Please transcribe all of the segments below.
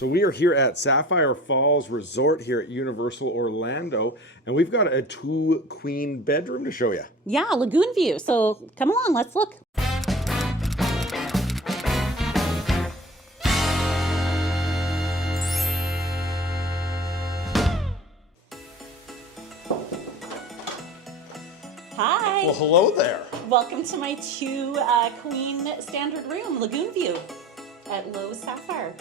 So we are here at Sapphire Falls Resort here at Universal Orlando, and we've got a 2-queen bedroom to show you. Yeah, lagoon view. So come along, let's look. Hi. Well, hello there. Welcome to my 2-queen standard room, lagoon view at Loews Sapphire.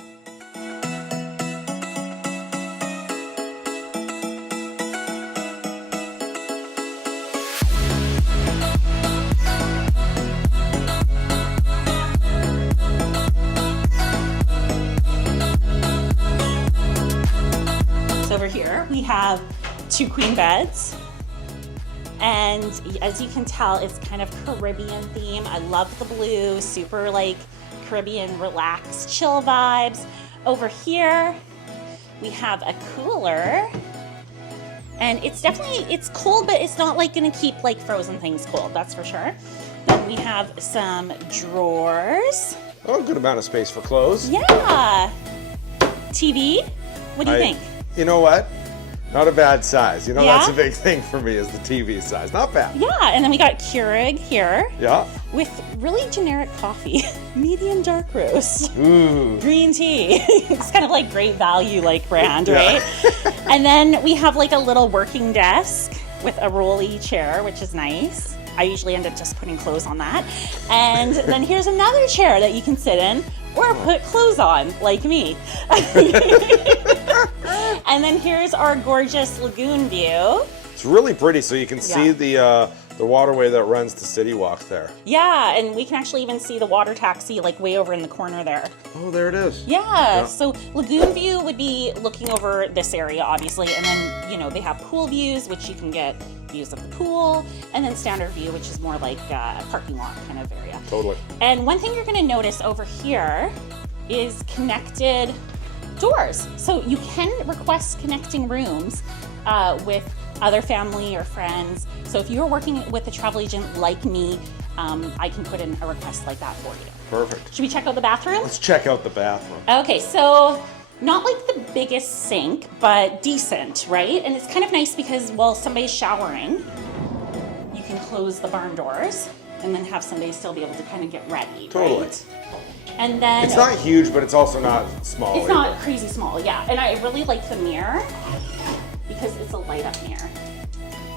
So over here we have 2 queen beds. And as you can tell, it's kind of Caribbean theme. I love the blue, super like Caribbean relaxed chill vibes. Over here, we have a cooler. And it's cold, but it's not like gonna keep like frozen things cold, that's for sure. Then we have some drawers. Oh, good amount of space for clothes. Yeah. TV, what do you think? You know what? Not a bad size. You know, Yeah? that's a big thing for me is the TV size. Not bad. Yeah, and then we got Keurig here. Yeah. With really generic coffee, medium dark roast, green tea. It's kind of like Great Value like brand, right? And then we have like a little working desk with a rolly chair, which is nice. I usually end up just putting clothes on that. And then here's another chair that you can sit in or put clothes on, like me. And then here's our gorgeous lagoon view. It's really pretty, so you can see the waterway that runs to City Walk there. Yeah, and we can actually even see the water taxi like way over in the corner there. Oh, there it is. Yeah, so lagoon view would be looking over this area, obviously, and then, you know, they have pool views, which you can get views of the pool, and then standard view, which is more like a parking lot kind of area. Totally. And one thing you're gonna notice over here is connected doors. So you can request connecting rooms with other family or friends. So if you're working with a travel agent like me, I can put in a request like that for you. Perfect. Should we check out the bathroom? Let's check out the bathroom. Okay, so not like the biggest sink, but decent, right? And it's kind of nice because while somebody's showering, you can close the barn doors and then have somebody still be able to kind of get ready, Totally. right? And then It's not huge, but it's also not small. it's not crazy small, yeah. And I really like the mirror because it's a light up mirror,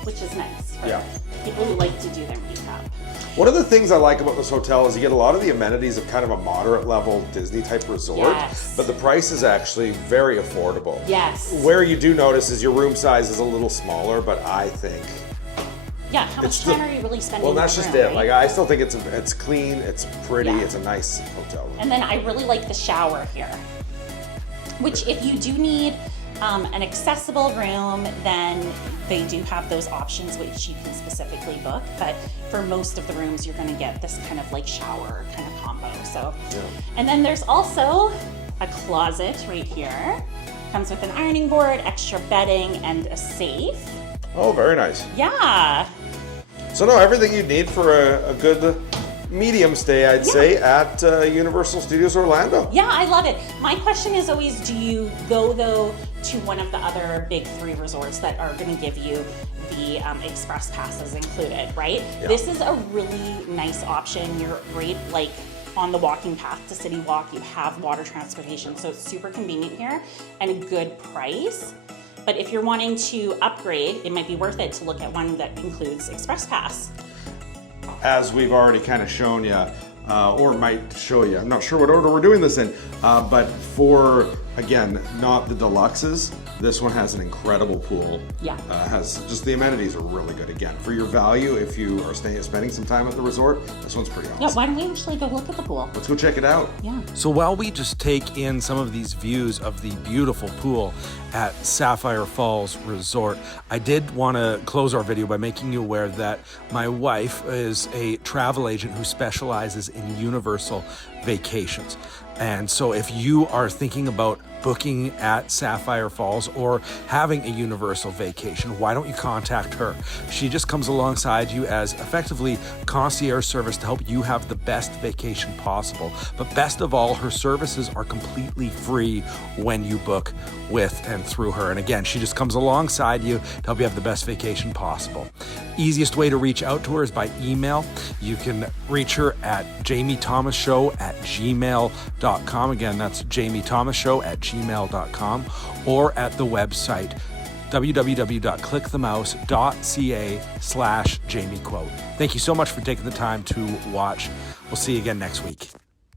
which is nice for people who like to do their makeup. One of the things I like about this hotel is you get a lot of the amenities of kind of a moderate level Disney type resort, Yes. but the price is actually very affordable. Yes. Where you do notice is your room size is a little smaller, but I think Yeah, how much time are you really spending well, in that's the just room, it. right? Like I still think it's clean, it's pretty, Yeah. it's a nice hotel room. And then I really like the shower here, which if you do need an accessible room, then they do have those options which you can specifically book. But for most of the rooms, you're gonna get this kind of like shower kind of combo. So, and then there's also a closet right here. Comes with an ironing board, extra bedding, and a safe. Oh, very nice. Yeah. So no, everything you need for a good medium stay, I'd say, at Universal Studios Orlando. Yeah, I love it. My question is always, do you go though to one of the other big 3 resorts that are going to give you the express passes included, right? Yeah. This is a really nice option. You're right, like on the walking path to City Walk. You have water transportation, so it's super convenient here and a good price. But if you're wanting to upgrade, it might be worth it to look at one that includes express pass. As we've already kind of shown you, or might show you, I'm not sure what order we're doing this in, but for, again, not the deluxes, this one has an incredible pool. Yeah. Has just the amenities are really good. Again, for your value, if you are spending some time at the resort, this one's pretty awesome. Yeah, why don't we actually go look at the pool? Let's go check it out. Yeah. So while we just take in some of these views of the beautiful pool at Sapphire Falls Resort, I did want to close our video by making you aware that my wife is a travel agent who specializes in Universal vacations. And so if you are thinking about booking at Sapphire Falls or having a universal vacation, why don't you contact her? She just comes alongside you as effectively concierge service to help you have the best vacation possible. But best of all, her services are completely free when you book with and through her. And again, she just comes alongside you to help you have the best vacation possible. Easiest way to reach out to her is by email. You can reach her at jamiethomasshow@gmail.com. Again, that's jamiethomasshow@gmail.com, or at the website www.clickthemouse.ca/JamieQuote. Thank you so much for taking the time to watch. We'll see you again next week.